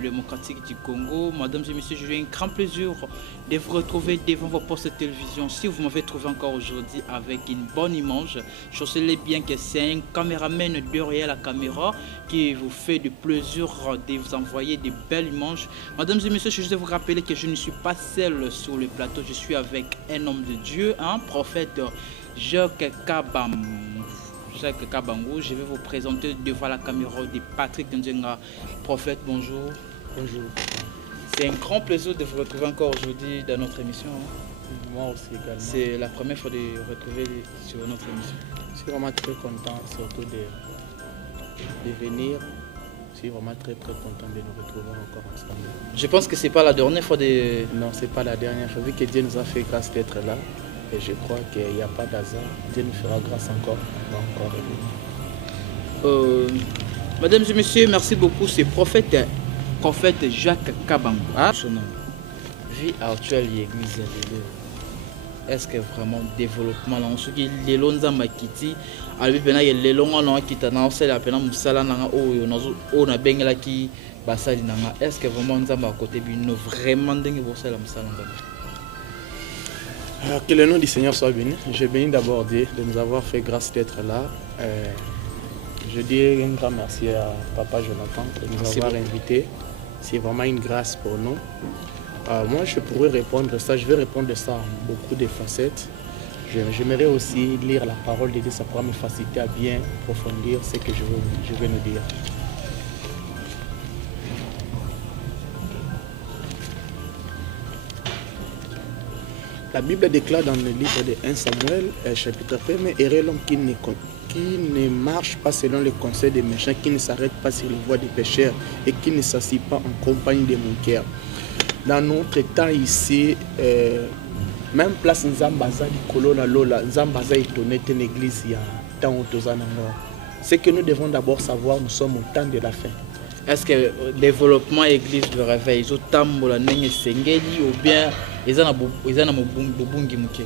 démocratique du Congo. Mesdames et messieurs, j'ai un grand plaisir de vous retrouver devant vos postes de télévision. Si vous m'avez trouvé encore aujourd'hui avec une bonne image, je sais bien que c'est un caméraman derrière la caméra qui vous fait du plaisir de vous envoyer de belles images. Mesdames et messieurs, je vais vous rappeler que je ne suis pas seul sur le plateau. Je suis avec un homme de Dieu, un prophète Jacques Kabam. Jacques Kabangou, je vais vous présenter devant la caméra de Patrick Ndjenga. Prophète, bonjour. Bonjour. C'est un grand plaisir de vous retrouver encore aujourd'hui dans notre émission. Moi aussi également. C'est la première fois de vous retrouver sur notre émission. Je suis vraiment très content surtout de venir. Je suis vraiment très content de nous retrouver encore ensemble. Je pense que c'est pas la dernière fois de... Non, c'est pas la dernière fois. Vu que Dieu nous a fait grâce d'être là. Et je crois qu'il n'y a pas d'hasard. Dieu nous fera grâce encore. Mesdames et messieurs, merci beaucoup. C'est prophète Jacques Kabangou. Ah, son nom. Vie actuelle de l'église. Est-ce que vraiment développement là, on se dit les longs amakiti, alors bien il y a les longs on qui t'en a c'est la peine musala nanga on a bengala qui basali nanga. Est-ce que vraiment on a côté bien vraiment dingue pour ça la musala nanga? Que le nom du Seigneur soit béni. Je bénis d'abord Dieu de nous avoir fait grâce d'être là. Je dis un grand merci à Papa Jonathan de nous avoir invités. C'est vraiment une grâce pour nous. Moi, je pourrais répondre ça. Je vais répondre ça en beaucoup de facettes. J'aimerais aussi lire la parole de Dieu. Ça pourra me faciliter à bien approfondir ce que je vais nous dire. La Bible déclare dans le livre de 1 Samuel, chapitre 1, mais heureux l'homme qui ne marche pas selon les conseils des méchants, qui ne s'arrête pas sur les voies des pécheurs et qui ne s'assied pas en compagnie des moqueurs. Dans notre temps ici, même place Nzambaza Likolo la Lola, Nzambaza étonné une église il y a tant de ans. Ce que nous devons d'abord savoir, nous sommes au temps de la fin. Est-ce que le développement église de réveil, ils ont tambola nenge sengeli ou bien ils ont mobungi muke?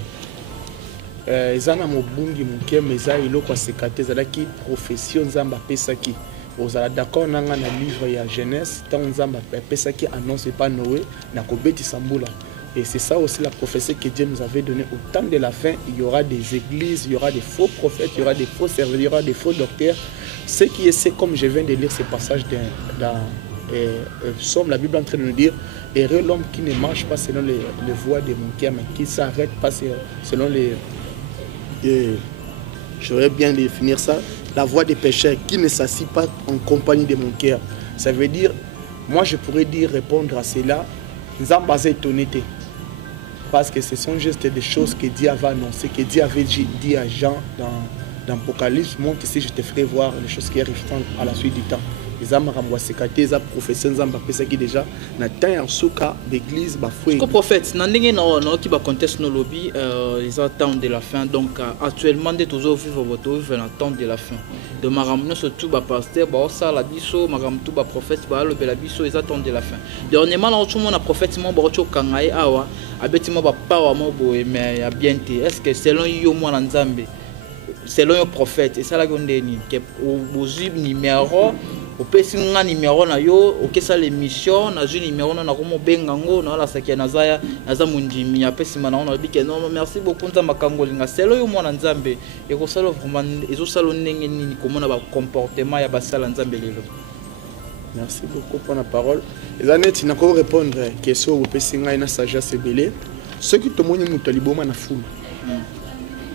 Ils ont mobungi muke, mais ils ont quoi sécate, ils ont qui profession Nzamba pesaki. Vous êtes d'accord dans le livre de la Genèse, tant Nzamba pesaki annonce pas Noé, na kobeti sambula. Et c'est ça aussi la prophétie que Dieu nous avait donnée. Au temps de la fin, il y aura des églises, il y aura des faux prophètes, il y aura des faux serviteurs, il y aura des faux docteurs. Ce qui est, c'est comme je viens de lire ce passage dans Somme, la Bible est en train de nous dire, heureux l'homme qui ne marche pas selon les voies de mon cœur, mais qui ne s'arrête pas selon les... J'aurais bien définir ça, la voie des pécheurs, qui ne s'assit pas en compagnie de mon cœur. Ça veut dire, moi je pourrais dire, répondre à cela, Nzambaza étonné. Parce que ce sont juste des choses que Dieu avait annoncées, que Dieu avait dit à Jean dans l'Apocalypse. Montre ici, je te ferai voir les choses qui arrivent à la suite du temps. Les âmes ramouasekate, les âmes professeurs, les âmes qui déjà dans le temps d'église. Le prophète, qui va contester nos lobbies, ils attendent de la fin. Donc actuellement, de toujours vivre votre vie dans le temps de la fin. De maramno surtout ba pasteur, ba ça la biso, maram tout ba prophète, ba le bela biso, ils attendent de la fin. Dernièrement, là tout le monde a prophète mo ba cho kangai awa, abeti mo ba pawa mo bo mais ya bien té. Est-ce que selon yo mo na Nzambe, selon le prophète, et ça la gonde ni que au numéro au pesinga numéro na yo au kesa l'émission na ju numéro na ko mo bengango na la sakia na zaya na za mundimi ya pesima na ona bike non merci beaucoup nzamba kangolinga selo yo mwana Nzambe et ko salo vraiment ezo salo ndenge nini komona ba comportement ya basala Nzambe lelo. Merci beaucoup pour la parole. Les années tu n'as pas répondre question au pesinga na sagesse belé ce qui te moni mutaliboma na foule.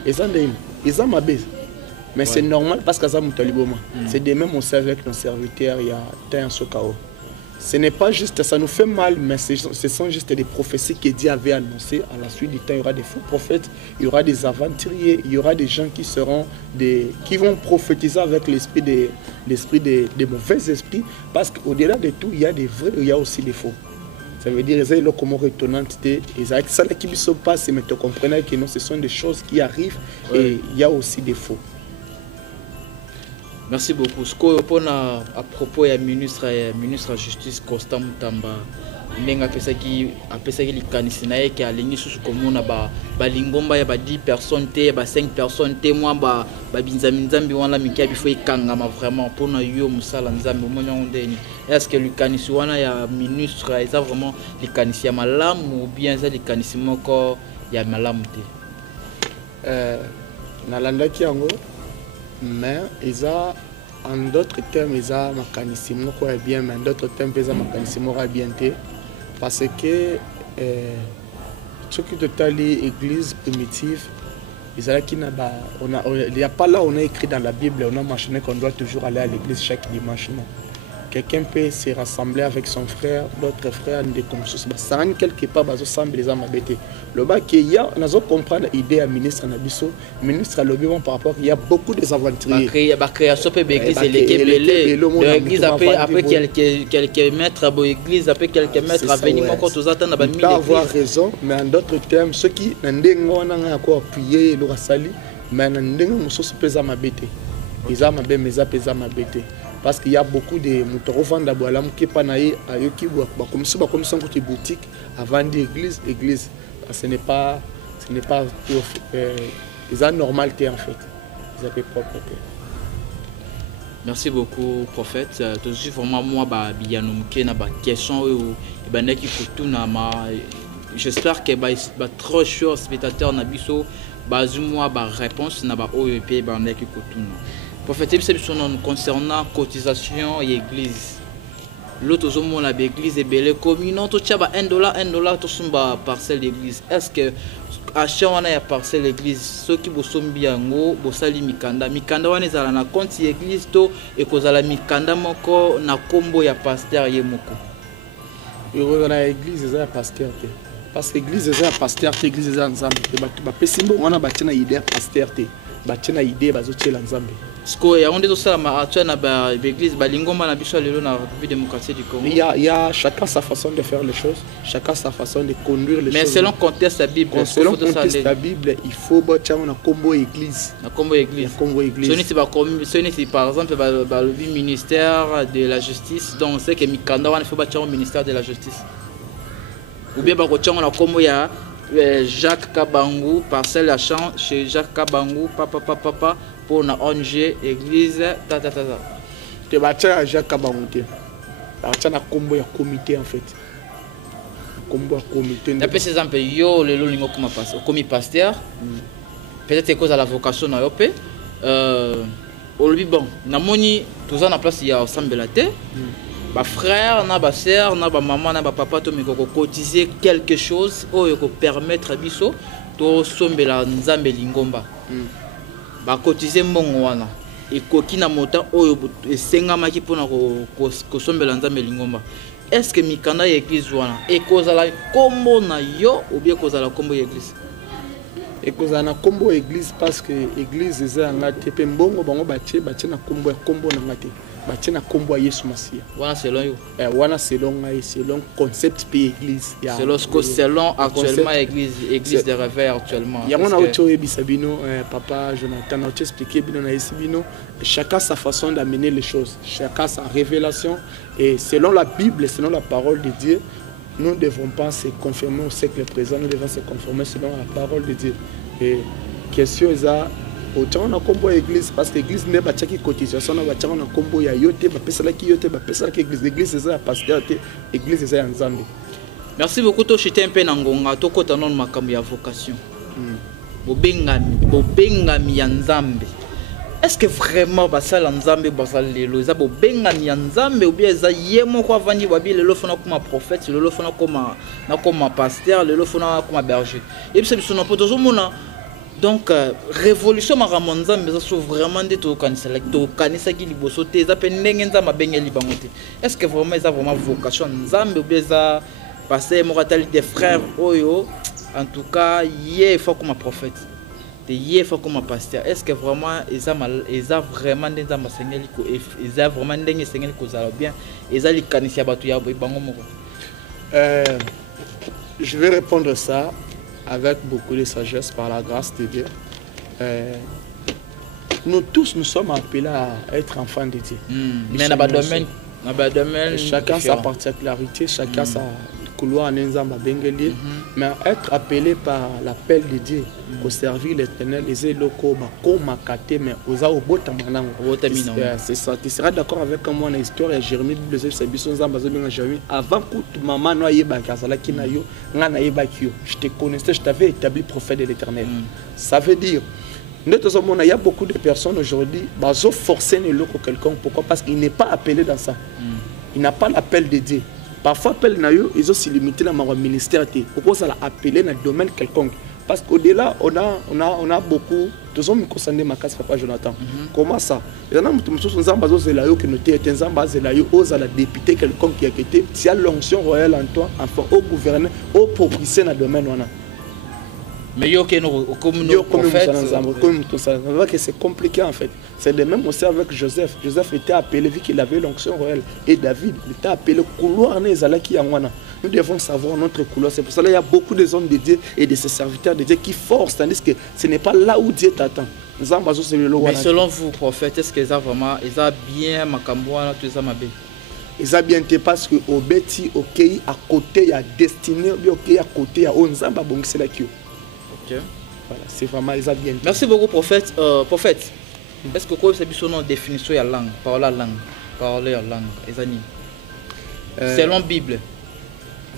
Ils ont ma baisse. Mais c'est normal parce que ça c'est de même on sait avec nos serviteurs, il y a tant de chaos. Ce n'est pas juste, ça nous fait mal, mais ce sont juste des prophéties que Dieu avait annoncées. À la suite du temps, il y aura des faux prophètes, il y aura des aventuriers, il y aura des gens qui vont prophétiser avec l'esprit des mauvais esprits. Parce qu'au-delà de tout, il y a des vrais, il y a aussi des faux. Ça veut dire que comme retenante et ça qui ne sont pas, mais tu comprenez que non, ce sont des choses qui arrivent et il y a aussi des faux. Merci beaucoup. Ce qu'on a à propos du ministre de la Justice, Constant Moutamba, ndenge apesaki likanisi na ye ke alingi susu komona balingomba ya ba 10 personnes te ba 5 personnes te mwa babinzami nzambe wana mike ya bifo ekangama vraiment mpona yo mosala nzambe omoni yango ndeni. Est-ce que likanisi wana ya ministre eza vraiment likanisi ya malamu ou bien eza likanisi moko ya malamu te? Nalandaki yango mais eza en d'autres termes eza makanisi moko ya bien, mais en d'autres termes eza makanisi moko ya bien te, parce que soki totali église primitive ezalaki na ba il y a pas là on a écrit dans la Bible on a mentionné qu'on doit toujours aller à l'église chaque dimanche. Non, quelqu'un peut se rassembler avec son frère, d'autres frères, des comme ça. Ça rend quelque part, bazo semble les âmes abêtées. Le bas qui y a, on a comprendre l'idée à ministre Nabiso, ministre à l'obéissant par rapport, il y a beaucoup des aventuriers. La création de l'église, l'église après quelques mètres à l'église, après quelques mètres à venir encore tous attendre à peut avoir raison, mais en d'autres termes, ceux qui n'ont encore appuyé le rasali, mais n'ont pas pesé à m'abêter. Ils ont pesé à m'abêter. Parce qu'il y a beaucoup de moutons d'Aboalam qui sont comme si on côté boutique avant d'église. Ce n'est pas normalité en fait. Ils avaient propreté. Merci beaucoup, prophète. Tout de vraiment moi, question j'espère que trop chers spectateurs n'abisso moi réponse n'a pas OEP prophète concernant cotisation et église. L'autre zomo la église est belle communauté tout tchaba $1 tout sumba parcelle d'église. Est-ce que à chaque on a parcelle d'église ceux qui bosombi yango bosali mikanda wana ezala na compte église to et kozala mikanda moko na kombo ya pasteur ye moko. Yo na église eza ya pasteur te. Parce que l'église eza ya pasteur te, église eza nzambe te ba pesimbo wana ba tina idée pasteur te. Ba tina idée bazo tchela nzambe. Il y a l'église, République démocratique du Congo. Il y a chacun sa façon de faire les choses, chacun sa façon de conduire les choses. Mais selon le contexte de la Bible, selon le contexte de la Bible, il faut que un combo église. Un combo église. Ce par exemple le ministère de la justice, donc c'est que Mikanda il faut bâtir un ministère de la justice. Ou bien on a combo ya Jacques Kabangou, parcelle à champ chez Jacques Kabangou, papa. Pour la ONG, église, Tu vas à Jacques Kabangou. Tu vas à combo ya comité en fait. Combo ya comité. D'après ces exemples, yo le lingo comme pasteur. Peut-être cause à la vocation na yopé. Au bon, na moni tous en place il y a ensemble la terre. Ba frère, na ba sœur, na ba maman, na ba papa to miko cotiser quelque chose ou ko permettre biso to sombela nzambe lingomba. Ba cotiser mbongo wana ekoki na mota oyo esengamaki mpona kosombela nzambe lingomba. Est-ce que mikanda ya église wana ekozala kombo na yo ou bien ekozala kombo ya église? Ekozala na kombo ya église parce que église eza ngate pe mbongo bango batie na kombo ya kombo na ngate batie na kombo ya Yesu Masia. Wana selon yo? Wana selon ngai selon concept pe église ya. Selon actuellement église de réveil actuellement. Il y a mon autre bisabino papa Jonathan a expliqué bino na isibino chacun sa façon d'amener les choses, chacun sa révélation et selon la Bible, selon la parole de Dieu, nous ne devons pas se conformer au siècle présent, nous devons se conformer selon la parole de Dieu. Et question est ça autant on a combo église parce que l'église n'est pas chaque cotisation on a on a combo ya yote ba pesa la ki yote ba pesa la ki église c'est ça pasteur église c'est ça nzambe. Merci beaucoup to chité un peu na ngonga to kota non makambo ya vocation. Bobengami ya nzambe. Est-ce que vraiment basala nzambe basala lelo za bobengami ya nzambe ou bien za yemo kwa vandi babi lelo fona comme prophète lelo fona comme pasteur lelo fona comme berger. Et puis c'est son poto mona. Donc révolution maramonza mais ça sont vraiment des to kanisa ki liboso te za pe ndenge nzamba bengeli bango te. Est-ce que vraiment ça vraiment vocation nzambe ou bien ça passer moratali des frères oyo en tout cas il faut comme prophète. Il faut comme pasteur. Est-ce que vraiment ils ont vraiment des nzamba sengeli ko ils ont vraiment ndenge sengeli ko za bien ils ont li kanisa batu ya bango moko. Je vais répondre ça avec beaucoup de sagesse par la grâce de Dieu. Nous tous, nous sommes appelés à être enfants de Dieu. Mais dans le domaine, chacun sa particularité, chacun couloir Nenzamba Bengeli, mais être appelé par l'appel de Dieu pour servir l'Éternel, les locaux, mais c'est ça. Tu seras d'accord avec moi dans l'histoire de Jérémie, avant que maman je te connaissais, je t'avais établi prophète de l'Éternel. Ça veut dire, il y a beaucoup de personnes aujourd'hui qui sont forcées de quelqu'un. Pourquoi? Parce qu'il n'est pas appelé dans ça. Il n'a pas l'appel de Dieu. Parfois, ils ont aussi limité dans le ministère. Pourquoi ça l'a appelé dans le domaine quelconque? Parce qu'au-delà, on a beaucoup. Tous hommes qui sont ma casse, papa Jonathan. Comment ça? Il y a des gens qui sont député quelqu'un qui a été. Tu as l'onction royale en toi, enfin, au gouverneur, au propulsé dans le domaine. Mais c'est compliqué en fait. C'est de même aussi avec Joseph. Joseph était appelé, vu qu'il avait l'onction royale. Et David, il était appelé couloir. Nous devons savoir notre couloir. C'est pour cela qu'il y a beaucoup de hommes de Dieu et de ses serviteurs de Dieu qui forcent, tandis que ce n'est pas là où Dieu t'attend. Mais selon vous, prophète, est-ce qu'ils ont vraiment bien Makamboa, tout ça, ils ont bien été parce que au Beti, au Kei, à côté, il y a destiné, au Kei, à côté, il y a Onzamba Bongselakio. Voilà, c'est vraiment ils ont bien. Merci beaucoup, prophète. Prophète, est-ce que vous avez une définition de la langue, parler en langue, selon la Bible?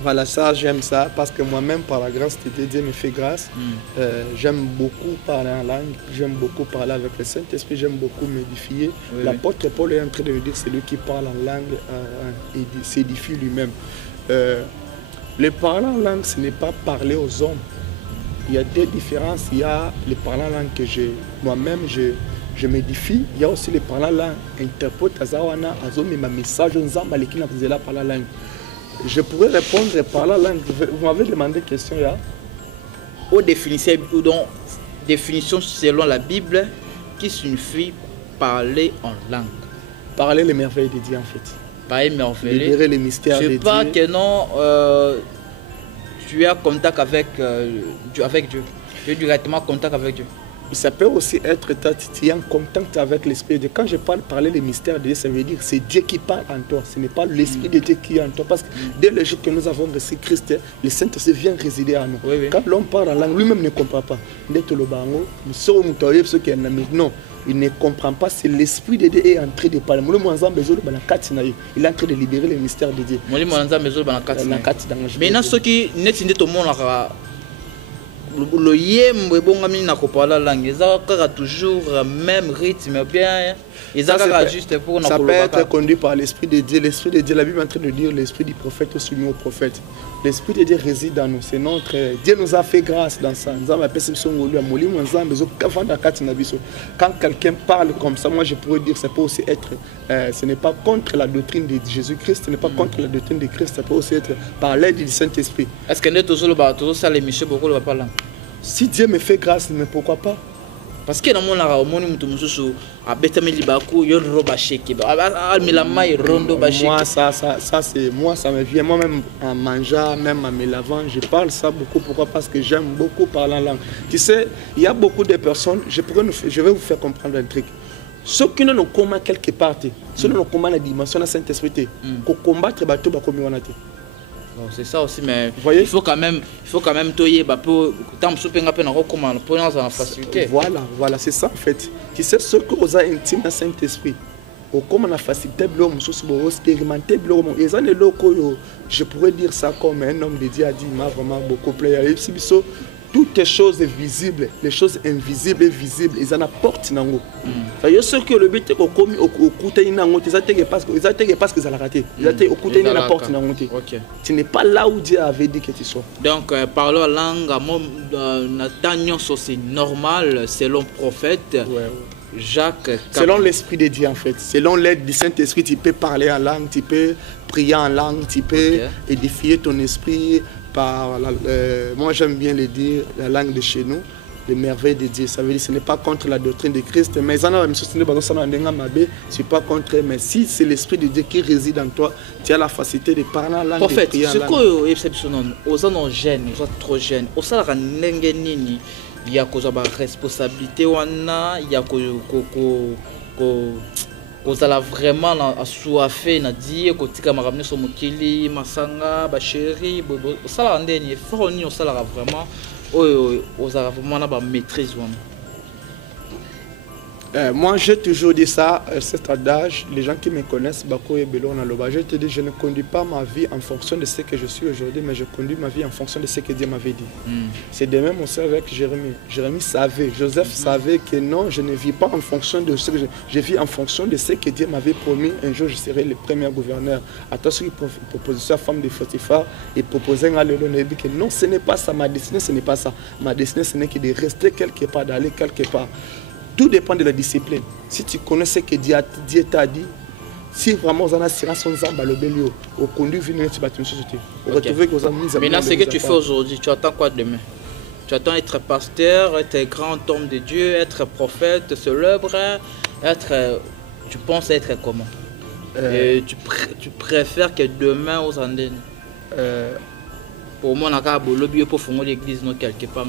Voilà, ça j'aime ça parce que moi-même, par la grâce de Dieu me fait grâce. J'aime beaucoup parler en langue, j'aime beaucoup parler avec le Saint-Esprit, j'aime beaucoup m'édifier. L'apôtre Paul est en train de me dire c'est lui qui parle en langue et s'édifie lui-même. Le parler en langue, ce n'est pas parler aux hommes. Il y a des différences. Il y a les parler en langue que moi-même je m'édifie. Il y a aussi les parler en langue interprète azawana azome ma message nzamba lekina kuzela parler en langue. Je pourrais répondre par la langue. Vous m'avez demandé une question là. Aux définition selon la Bible, qui signifie parler en langue. Parler les merveilles de Dieu en fait. Parler merveilles. Libérer les mystères de Dieu. Je ne sais pas que non, tu as contact avec Dieu. Tu as directement contact avec Dieu. Ça peut aussi être tu es en contact avec l'Esprit de Dieu. Quand je parler les mystères de Dieu, ça veut dire que c'est Dieu qui parle en toi. Ce n'est pas l'Esprit de Dieu qui est en toi. Parce que dès le jour que nous avons reçu Christ, le Saint-Esprit vient résider en nous. Quand l'homme parle en langue, lui-même ne comprend pas. Non, il ne comprend pas. C'est l'Esprit de Dieu qui est en train de parler. Il est en train de libérer les mystères de Dieu. Maintenant, ceux qui ne sont pas le yem ebongami na kopala langue ezaka toujours même rythme bien ezaka juste pour ça peut être conduit par l'Esprit de Dieu. L'Esprit de Dieu, la Bible est en train de dire l'Esprit du prophète au soumis au prophète. L'Esprit de Dieu réside dans nous. C'est notre Dieu nous a fait grâce dans ça. Quand quelqu'un parle comme ça, moi je pourrais dire ça peut aussi être ce n'est pas contre la doctrine de Jésus-Christ, ce n'est pas contre la doctrine de Christ, ça peut aussi être par l'aide du Saint-Esprit. Est-ce que nous tous ça les michel beaucoup le parler? Si Dieu me fait grâce, mais pourquoi pas? Parce que dans mon ara moni mutu mususu abetami libaku yo roba shake almilama rondo ba shake. Moi ça c'est moi ça me vient moi-même en mangeant, même en me lavant, je parle ça beaucoup. Pourquoi? Parce que j'aime beaucoup parler en langue. Tu sais, il y a beaucoup de personnes, je vais vous faire comprendre un truc. Ceux qui n'ont comment quelque part, ceux qui n'ont comment la dimension de la Saint-Esprit, pour combattre bateau ba komi wanate. C'est ça aussi, mais il faut quand même toyer pour facilité. Voilà, c'est ça en fait. Tu sais ce que vous avez intime dans Saint-Esprit. Comme on a facilité l'homme, expérimenté l'homme. Je pourrais dire ça comme un homme de Dieu a dit, il m'a vraiment beaucoup plu. Toutes les choses visibles, les choses invisibles et visibles, ils en apportent dans nous. Il y a ceux qui le but est au côté ils parce qu'ils ont raté. Ils ont au côté ils apportent dans nous. Tu n'es pas là où Dieu avait dit que tu sois. Donc parler langue, c'est normal selon le prophète. Jacques. Selon l'Esprit de Dieu en fait, selon l'aide du Saint-Esprit, tu peux parler en langue, tu peux prier en langue, tu peux édifier ton esprit. Moi j'aime bien le dire, la langue de chez nous, les merveilles de Dieu. Ça veut dire que ce n'est pas contre la doctrine de Christ, mais c'est pas contre, mais si c'est l'Esprit de Dieu qui réside en toi, tu as la facilité de parler en langue. En fait, ce que exceptionnel, aux gens jeunes, aux gens trop jeunes, aux gens il y a une responsabilité, il y a kozala vraiment assoiffé na die kotika makamne so mokili masanga ba chéri osala ndeni effort ni osala vraiment oyo ozala vraiment na ba maîtrise wana. Moi, j'ai toujours dit ça, cet adage, les gens qui me connaissent, je te dis, je ne conduis pas ma vie en fonction de ce que je suis aujourd'hui, mais je conduis ma vie en fonction de ce que Dieu m'avait dit. C'est de même aussi avec Jérémie. Jérémie savait, Joseph savait que non, je ne vis pas en fonction de ce que je vis en fonction de ce que Dieu m'avait promis. Un jour, je serai le premier gouverneur. Attention, il proposait à la femme de Potiphar, il proposait à Léon que non, ce n'est pas ça, ma destinée, ce n'est pas ça. Ma destinée, ce n'est que de rester quelque part, d'aller quelque part. Tout dépend de la discipline. Si tu connais ce que Dieu t'a dit, si vraiment on a assurance, on a au conduit, tu vas te société. Maintenant, ce que tu fais aujourd'hui, tu attends quoi demain? Tu attends être pasteur, être grand homme de Dieu, être prophète, célèbre, être. Tu penses être comment? Tu préfères que demain aux Andes pour moi, l'église quelque part.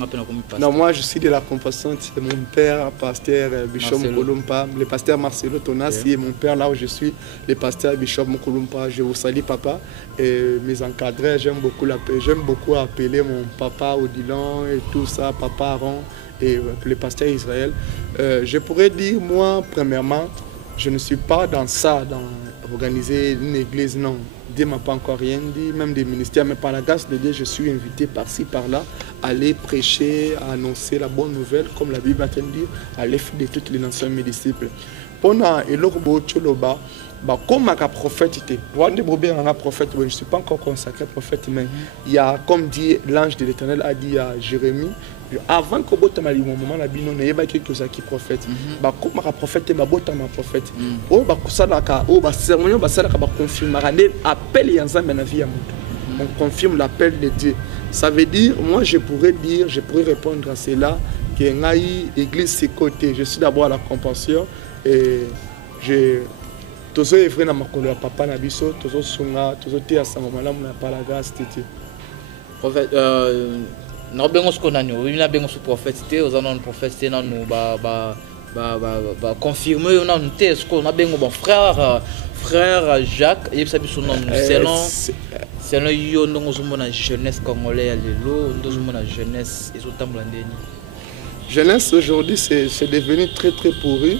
Non, moi je suis de la compassion. C'est mon père, pasteur Bishop Mokolumpa, le pasteur Marcelo Tonassi, et mon père là où je suis, le pasteur Bishop Mokolumpa. Je vous salue, papa. Et mes encadrés, j'aime beaucoup appeler mon papa Odilon et tout ça, papa Aaron et le pasteur Israël. Je pourrais dire, moi, premièrement, je ne suis pas dans ça, dans organiser une église, non. Dieu ne m'a pas encore rien dit, même des ministères, mais par la grâce de Dieu, je suis invité par-ci, par-là, à aller prêcher, à annoncer la bonne nouvelle, comme la Bible a dit, à l'effet de toutes les nations et mes disciples. Pendant comme un prophète, je ne suis pas encore consacré prophète, mais il y a, comme dit l'ange de l'Éternel a dit à Jérémie, avant que je me moment la bino ne yeba quelque chose qui prophète ba comme un prophète ba bota ma prophète o ba kusala ka o ba sermon ba sala ka ba confirmer appel yanzambe na vie ya mutu. On confirme l'appel de Dieu. Ça veut dire, moi je pourrais répondre à cela que ngai église c'est côté. Je suis d'abord à la compassion et je tozo evre na makolo ya papa na biso tozo sunga tozo te ya sango malamu na pa la grâce tete. Prophète na bengo skonani o na bengo su prophète te o zanon prophète te na no ba confirmer on a un test ko na bengo bon frère Jacques et ça biso non selon yo ndongo zo mona jeunesse congolais ya lelo ndozo mona jeunesse ezotambola ndeni. Jeunesse aujourd'hui c'est devenu très pourri.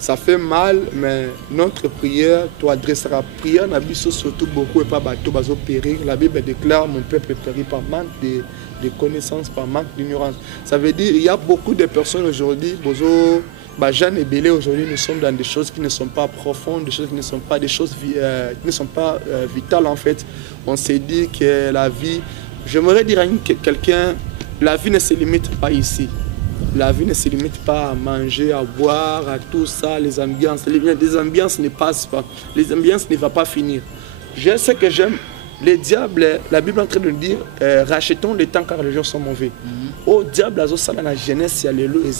Ça fait mal, mais notre prière, tu adresseras la prière, surtout beaucoup et pas bateau, bazo périr. La Bible déclare mon peuple périt par manque de connaissances, par manque d'ignorance. Ça veut dire il y a beaucoup de personnes aujourd'hui, bozo, Jeanne et Bélé aujourd'hui, nous sommes dans des choses qui ne sont pas profondes, des choses qui ne sont pas vitales en fait. On s'est dit que la vie, j'aimerais dire à quelqu'un, la vie ne se limite pas ici. La vie ne se limite pas à manger, à boire, à tout ça, les ambiances. Les ambiances ne passent pas. Les ambiances ne vont pas finir. Je sais que j'aime. Les diables, la Bible est en train de dire, rachetons le temps car les jours sont mauvais. Au diable, la jeunesse, il y a le il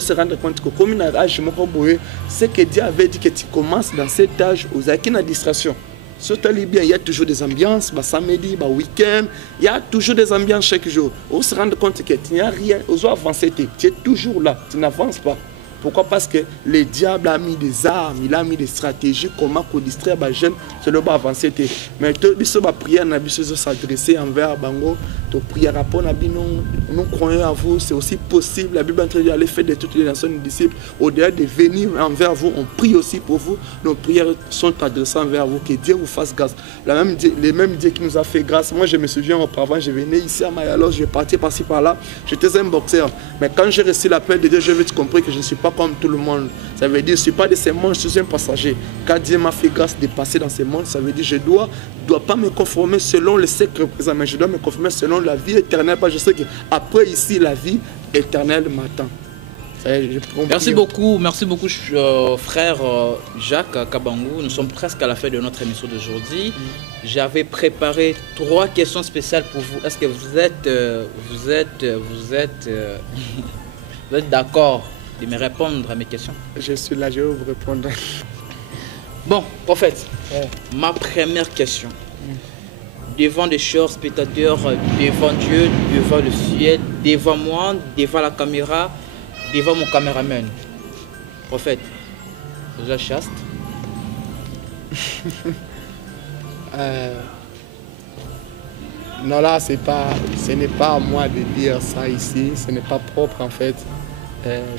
se rendre compte que comme c'est que Dieu avait dit que tu commences dans cet âge aux acquis de distraction. Surtout bien, il y a toujours des ambiances, samedi, week-end, il y a toujours des ambiances chaque jour. On se rend compte que tu n'as rien, on doit avancer, tu es toujours là, tu n'avances pas. Pourquoi? Parce que le diable a mis des armes, il a mis des stratégies, comment pour distraire les jeunes, c'est le bas avancer. Mais si on prière, on s'adresser envers Bango, tu prières pour nous croyons à vous, c'est aussi possible. La Bible est en train d'aller faire de toutes les nations des disciples. Au-delà de venir envers vous, on prie aussi pour vous. Nos prières sont adressées envers vous, que Dieu vous fasse grâce. Les mêmes Dieu qui nous a fait grâce. Moi, je me souviens auparavant, je venais ici à Mayalos, je partais par-ci par-là. J'étais un boxeur. Mais quand j'ai reçu l'appel de Dieu, j'ai vite compris que je ne suis pas comme tout le monde. Ça veut dire que je ne suis pas de ces mondes, je suis un passager. Quand Dieu m'a fait grâce de passer dans ces mondes, ça veut dire que je ne dois pas me conformer selon le siècle présent, mais je dois me conformer selon la vie éternelle. Parce que je sais qu'après ici, la vie éternelle m'attend. Merci beaucoup frère Jacques Kabangou. Nous sommes presque à la fin de notre émission d'aujourd'hui. J'avais préparé 3 questions spéciales pour vous. Est-ce que vous êtes d'accord de me répondre à mes questions? Je suis là, je vais vous répondre. Bon, prophète, ma première question. Devant des chers spectateurs, devant Dieu, devant le ciel, devant moi, devant la caméra, devant mon caméraman. Prophète, vous êtes chaste? Non, là, ce n'est pas à moi de dire ça ici. Ce n'est pas propre, en fait.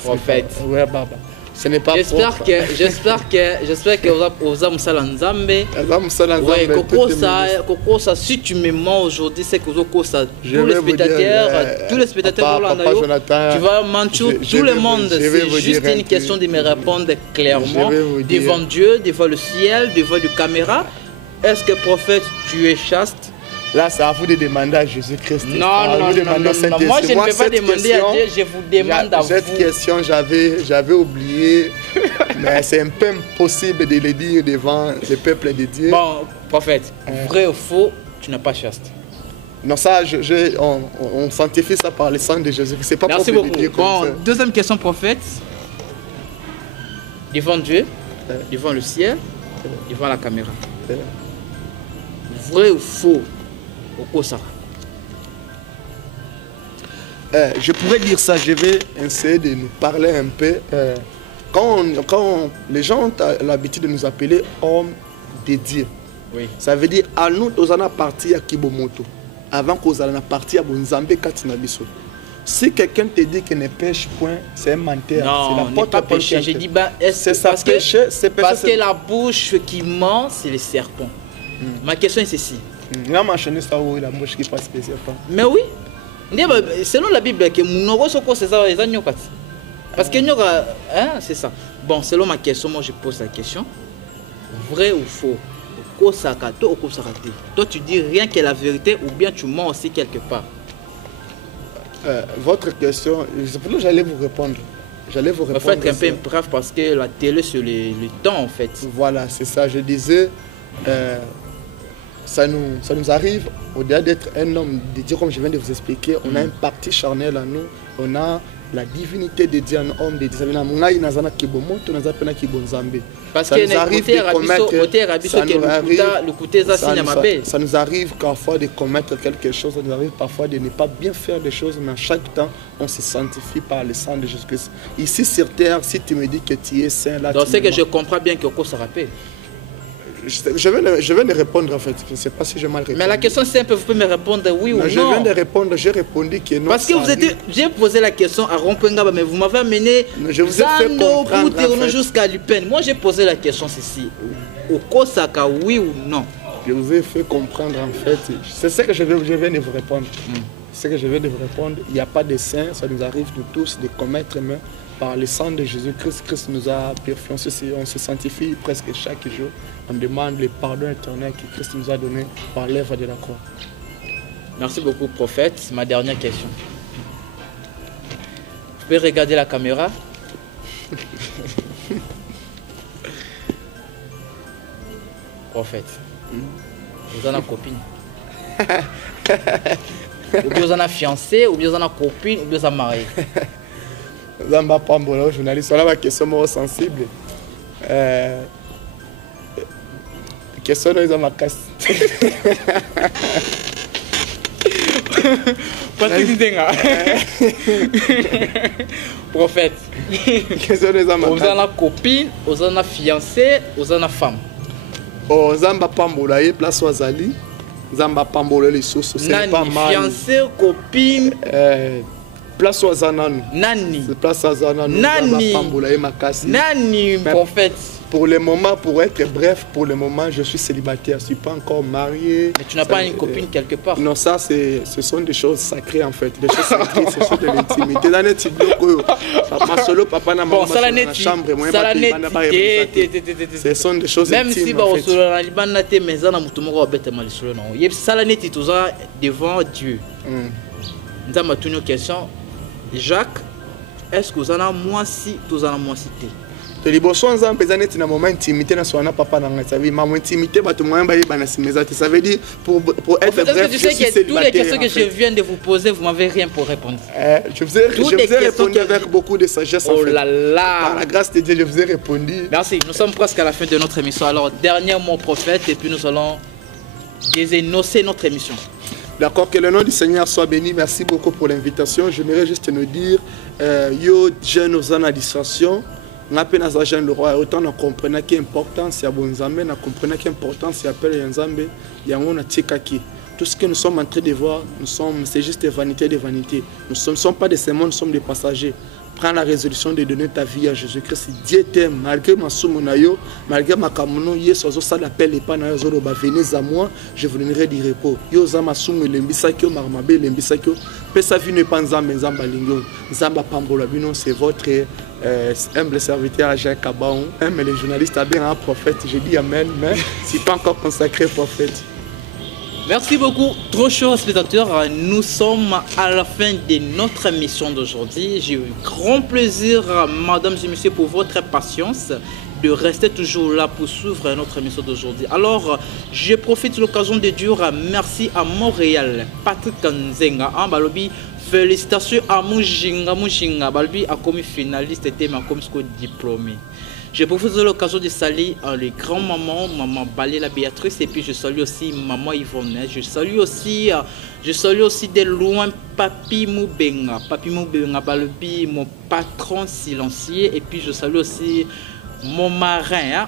Prophète. Ouais, Baba. Ce n'est pas propre. J'espère que vous avez Nzambe. Ouais, Koko, ça, si tu me mens aujourd'hui, c'est que tous les spectateurs, tu vas mentir tout le monde. C'est juste une question de me répondre clairement devant Dieu, devant le ciel, devant la caméra. Est-ce que prophète, tu es chaste? Là, c'est à vous de demander à Jésus-Christ. Non, moi je ne peux pas demander à Dieu, je vous demande à vous. Cette question, j'avais oublié, mais c'est un peu impossible de le dire devant le peuple de Dieu. Bon, prophète, vrai ou faux, tu n'es pas chaste? Non, ça, on sanctifie ça par le sang de Jésus. C'est pas merci beaucoup. Bon, deuxième question, prophète. Devant Dieu, devant le ciel, devant la caméra. Vrai ou faux? Je pourrais dire ça, je vais essayer de nous parler un peu. Quand les gens ont l'habitude de nous appeler hommes de Dieu, oui. Ça veut dire à nous, nous allons partir à Kibomoto, avant qu'on allons partir à Bonzambe Katinabiso. Si quelqu'un te dit qu'il ne pêche point, c'est un menteur. Non, n'est pas péché. J'ai dit, c'est parce que la bouche qui ment, c'est le serpent. Ma question est ceci. Mais oui, selon la Bible, parce que c'est ça. Bon, selon ma question, moi je pose la question. Vrai ou faux? Toi tu dis rien que la vérité ou bien tu mens aussi quelque part? Votre question, j'allais vous répondre. En fait, un peu bref parce que la télé sur le temps en fait. Voilà, c'est ça. Je disais, ça nous arrive, au-delà d'être un homme de Dieu, comme je viens de vous expliquer, on a une partie charnelle à nous, on a la divinité de Dieu en homme de Dieu. Parce que ça nous arrive parfois de commettre quelque chose, ça nous arrive parfois de ne pas bien faire des choses, mais à chaque temps, on se sanctifie par le sang de Jésus-Christ. Ici sur terre, si tu me dis que tu es saint, là, donc c'est que je comprends bien que ça rappelle. Je viens de répondre en fait, je ne sais pas si j'ai mal répondu. Mais la question c'est un peu, vous pouvez me répondre oui ou non. Je viens de répondre, j'ai répondu que non. Parce que j'ai posé la question à Rompengaba, mais vous m'avez amené jusqu'à Lupin. Moi j'ai posé la question ceci, au Kosaka oui ou non. Je vous ai fait comprendre en fait, c'est ce que je viens de vous répondre. C'est ce que je viens de vous répondre, il n'y a pas de saint, ça nous arrive nous tous de commettre, mais par le sang de Jésus-Christ, Christ nous a purifiés, on se sanctifie presque chaque jour. On demande le pardon éternel que Christ nous a donné par l'œuvre de la croix. Merci beaucoup, prophète. Ma dernière question. Vous pouvez regarder la caméra? Prophète, vous en avez copine? Ou bien vous en avez fiancé, ou bien vous en avez copine, ou bien vous en avez marié? Zamba Pambola, journaliste, voilà ma question sensible. Question de ma casse. Prophète. Question de ma vous en avez copine, vous en avez fiancé, vous en avez femme. Oh, Zamba Pambola, place Wazali. Zamba Pambola, les sauces, c'est pas mal. Fiancé, copine. Place Wazananu. Nani. Place Wazananu. Nani. Nani, prophète. Pour le moment, pour être bref, pour le moment, je suis célibataire. Je ne suis pas encore marié. Mais tu n'as pas une copine quelque part? Non, ça, ce sont des choses sacrées en fait. Des choses sacrées, ce sont de l'intimité. Dans les ma solo, papa n'a pas de chambre. Ce sont des choses même intimes. Si devant Dieu. Nous avons une question. Jacques, est-ce que vous en avez moi si vous en avez moi cité? Les liboso en petit moment intimité na soana papa na ça veut ma intimité ba tout moyen ba na simeza ça veut dire pour être bref tu sais que toutes les questions que je viens de vous poser vous m'avez rien pour répondre. Je vous ai répondu avec beaucoup de sagesse. Oh là là, par la grâce de Dieu je vous ai répondu. Merci, nous sommes presque à la fin de notre émission. Alors dernier mot prophète et puis nous allons dénoncer notre émission. D'accord, que le nom du Seigneur soit béni. Merci beaucoup pour l'invitation. J'aimerais juste nous dire, yo, jeunes aux distraction. nga pe na Jean le roi autant na comprendre que importance ya bonzambe na comprendre que importance ya appel ya nzambe yango na tikaki. Tout ce que nous sommes en train de voir, c'est juste des vanités de vanités. Nous ne sommes pas des sémons, nous sommes des passagers. Prends la résolution de donner ta vie à Jésus-Christ. Dieu t'aime, malgré ma soumunayo, malgré ma kamono, yeso ça l'appelle et pas na yozoro ba venez à moi, je vous donnerai du repos. Yoza ma soumou lembisakyo marmabe lembisakyo. Pesa vie ne pas nzamba nzamba lingyo. Nzamba pambola bino, c'est votre humble serviteur Jacques Kabaon. Mais les journalistes a bien un prophète, je dis amen, mais c'est pas encore consacré prophète. Merci beaucoup, trop chers spectateurs. Nous sommes à la fin de notre émission d'aujourd'hui. J'ai eu grand plaisir, mesdames et messieurs, pour votre patience de rester toujours là pour suivre notre émission d'aujourd'hui. Alors, je profite de l'occasion de dire merci à Montréal, Patrick Nzenga, Balobi. Félicitations à Mujinga, Balobi a commis finaliste et m'a commis diplômé. Je profite de l'occasion de saluer les grands-mamans, maman Balela Béatrice, et puis je salue aussi maman Yvonne. Je salue aussi de loin Papi Moubenga, Balobi, mon patron silencieux, et puis je salue aussi mon marin,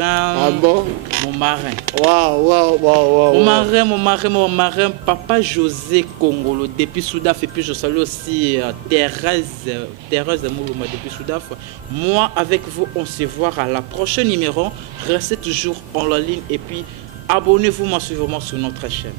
Ah bon? Mon marin. Waouh. Mon marin, papa José Congolo depuis Soudaf, et puis je salue aussi Thérèse Moulouma depuis Soudaf. Moi, avec vous, on se voit à la prochaine numéro. Restez toujours en la ligne et puis abonnez-vous massivement sur notre chaîne.